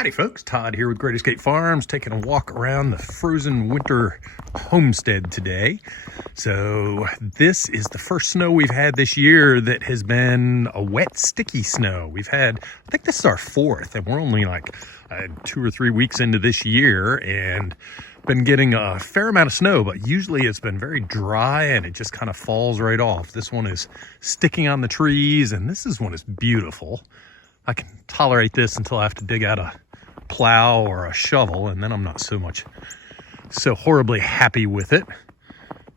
Howdy folks, Todd here with Great Escape Farms, taking a walk around the frozen winter homestead today. So this is the first snow we've had this year that has been a wet, sticky snow. We've had, I think this is our fourth, and we're only like 2 or 3 weeks into this year and been getting a fair amount of snow, but usually it's been very dry and it just kind of falls right off. This one is sticking on the trees, and this one is beautiful. I can tolerate this until I have to dig out a plow or a shovel, and then I'm not so horribly happy with it.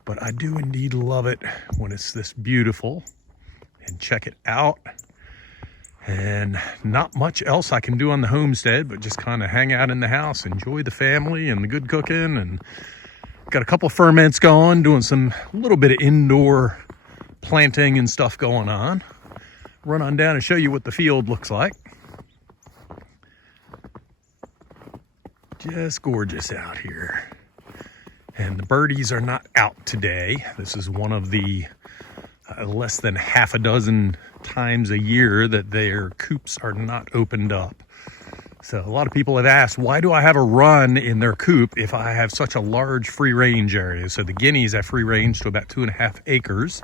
But I do indeed love it when it's this beautiful. And check it out. And not much else I can do on the homestead, but just kind of hang out in the house, enjoy the family and the good cooking, and got a couple ferments going, doing a little bit of indoor planting and stuff going on. Run on down and show you what the field looks like. Just gorgeous out here. And the birdies are not out today. This is one of the less than half a dozen times a year that their coops are not opened up. So a lot of people have asked, why do I have a run in their coop if I have such a large free range area? So the guineas have free range to about 2.5 acres.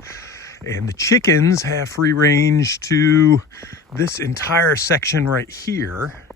And the chickens have free range to this entire section right here.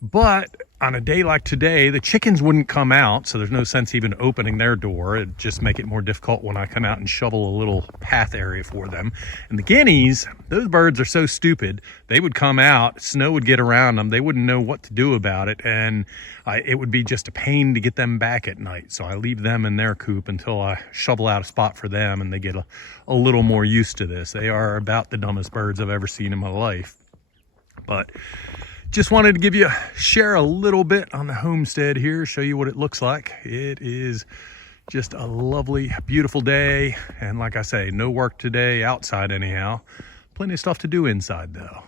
But on a day like today, the chickens wouldn't come out, so there's no sense even opening their door. It'd just make it more difficult when I come out and shovel a little path area for them. And the guineas, those birds are so stupid. They would come out, snow would get around them, they wouldn't know what to do about it, and it would be just a pain to get them back at night. So I leave them in their coop until I shovel out a spot for them and they get a little more used to this. They are about the dumbest birds I've ever seen in my life. But just wanted to share a little bit on the homestead here, show you what it looks like. It is just a lovely, beautiful day. And like I say, no work today outside anyhow. Plenty of stuff to do inside though.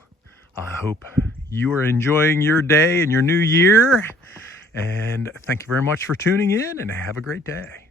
I hope you are enjoying your day and your new year. And thank you very much for tuning in, and have a great day.